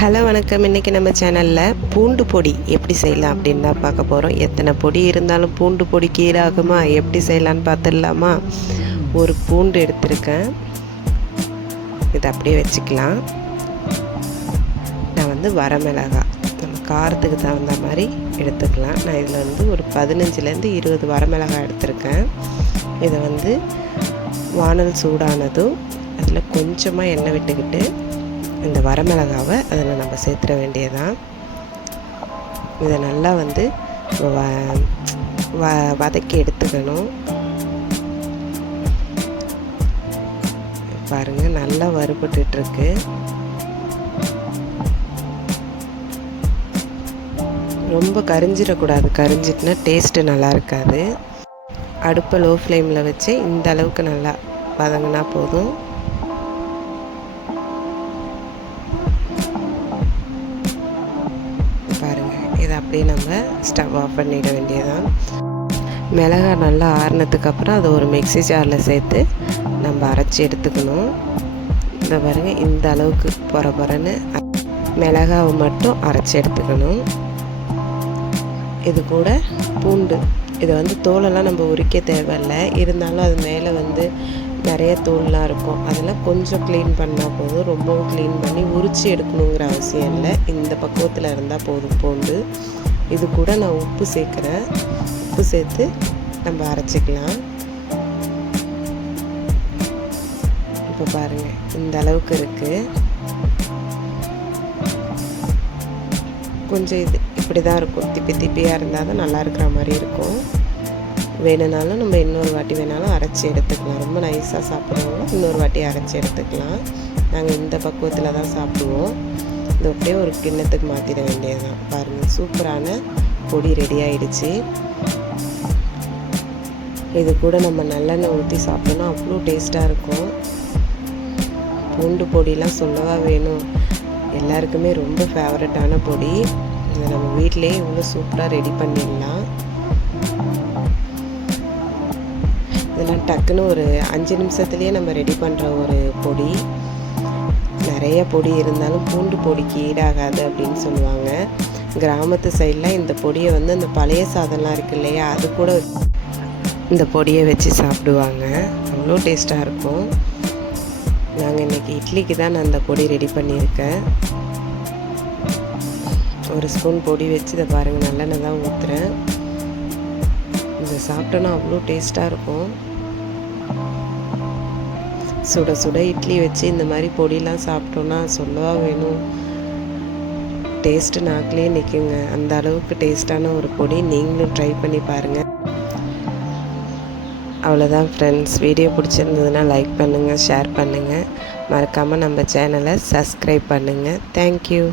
Hello வணக்கம். இன்றைக்கி நம்ம சேனலில் பூண்டு பொடி எப்படி செய்யலாம் அப்படின்னு தான் பார்க்க போகிறோம். எத்தனை பொடி இருந்தாலும் பூண்டு பொடி கீழாகுமா, எப்படி செய்யலான்னு பார்த்துடலாமா? ஒரு பூண்டு எடுத்திருக்கேன், இதை அப்படியே வச்சுக்கலாம். நான் வரமிளகாய் நம்ம காரத்துக்கு தகுந்த மாதிரி எடுத்துக்கலாம். நான் இதில் ஒரு 15லேருந்து 20 வரமிளகாய் எடுத்திருக்கேன். இதை வானல் சூடானதும் அதில் கொஞ்சமாக எண்ணெய் விட்டுக்கிட்டு இந்த வரமிளகாவை அதில் நம்ம சேர்த்துட வேண்டியதான். இதை நல்லா வதக்கி எடுத்துக்கணும். பாருங்கள், நல்லா வறுபட்டுருக்கு. ரொம்ப கரிஞ்சிடக்கூடாது, கரிஞ்சிட்டுனா டேஸ்ட்டு நல்லா இருக்காது. அடுப்பை லோ ஃப்ளேமில் வச்சு இந்த அளவுக்கு நல்லா வதங்கினா போதும். பாருங்கள், இதை அப்படியே நம்ம ஸ்டவ் ஆஃப் பண்ணிட வேண்டியதான். மிளகாய் நல்லா ஆறுனதுக்கப்புறம் அதை ஒரு மிக்ஸி ஜாரில் சேர்த்து நம்ம அரைச்சி எடுத்துக்கணும். இந்த பாருங்கள், இந்த அளவுக்கு பொறன்னு மிளகாவை மட்டும் அரைச்சி எடுத்துக்கணும். இது கூட பூண்டு, இதை தோலெல்லாம் நம்ம உரிக்க தேவையில்லை. இருந்தாலும் அது மேலே நிறைய தோல்லாம் இருக்கும். அதெல்லாம் கொஞ்சம் க்ளீன் பண்ணால் போதும். ரொம்பவும் க்ளீன் பண்ணி உரித்து எடுக்கணுங்கிற அவசியம் இல்லை. இந்த பக்குவத்தில் இருந்தால் போதும் பூண்டு. இது கூட நான் உப்பு சேர்க்குறேன். உப்பு சேர்த்து நம்ம அரைச்சிக்கலாம். இப்போ பாருங்கள், இந்த அளவுக்கு இருக்குது. கொஞ்சம் இது இப்படி தான் இருக்கும். திப்பியாக இருந்தால் தான் நல்லா இருக்கிற மாதிரி இருக்கும். வேணுனாலும் நம்ம இன்னொரு வாட்டி வேணாலும் அரைச்சி எடுத்துக்கலாம். ரொம்ப நைஸாக சாப்பிட்றவங்க இன்னொரு வாட்டி அரைச்சி எடுத்துக்கலாம். நாங்கள் இந்த பக்குவத்தில் தான் சாப்பிடுவோம். இது அப்படியே ஒரு கிண்ணத்துக்கு மாற்றிட வேண்டியதுதான். பாருங்கள், சூப்பரான பொடி ரெடி ஆகிடுச்சு. இது கூட நம்ம நல்லெண்ணெய் ஊற்றி சாப்பிட்டோன்னா அவ்வளோ டேஸ்ட்டாக இருக்கும். பூண்டு பொடியெலாம் சொல்லவா வேணும், எல்லாருக்குமே ரொம்ப ஃபேவரட்டான பொடி. இதை நம்ம வீட்டிலேயே இவ்வளோ சூப்பராக ரெடி பண்ணிடலாம். இதெல்லாம் டக்குன்னு ஒரு 5 நிமிஷத்துலேயே நம்ம ரெடி பண்ணுற ஒரு பொடி. நிறைய பொடி இருந்தாலும் பூண்டு பொடிக்கு ஈடாகாது அப்படின்னு சொல்லுவாங்க. கிராமத்து சைடில் இந்த பொடியை அந்த பழைய சாதம்லாம் இருக்குது இல்லையா, அது கூட இந்த பொடியை வச்சு சாப்பிடுவாங்க. அவ்வளோ டேஸ்ட்டாக இருக்கும். நாங்கள் இன்றைக்கி இட்லிக்கு தான் நான் அந்த பொடி ரெடி பண்ணியிருக்கேன். ஒரு ஸ்பூன் பொடி வச்சு இதை பாருங்கள், நல்லெண்ணெய் தான் ஊற்றுறேன். இதை சாப்பிட்டோன்னா அவ்வளோ டேஸ்ட்டாக இருக்கும். சுட சுட இட்லி வச்சு இந்த மாதிரி பொடியெலாம் சாப்பிட்டோன்னா சொல்லவா வேணும், டேஸ்ட்டு நாக்கிலே நிற்குங்க. அந்த அளவுக்கு டேஸ்ட்டான ஒரு பொடி. நீங்களும் ட்ரை பண்ணி பாருங்கள். அவ்வளோதான் ஃப்ரெண்ட்ஸ். வீடியோ பிடிச்சிருந்ததுன்னா லைக் பண்ணுங்கள், ஷேர் பண்ணுங்கள். மறக்காமல் நம்ம சேனலை சப்ஸ்கிரைப் பண்ணுங்கள். தேங்க்யூ.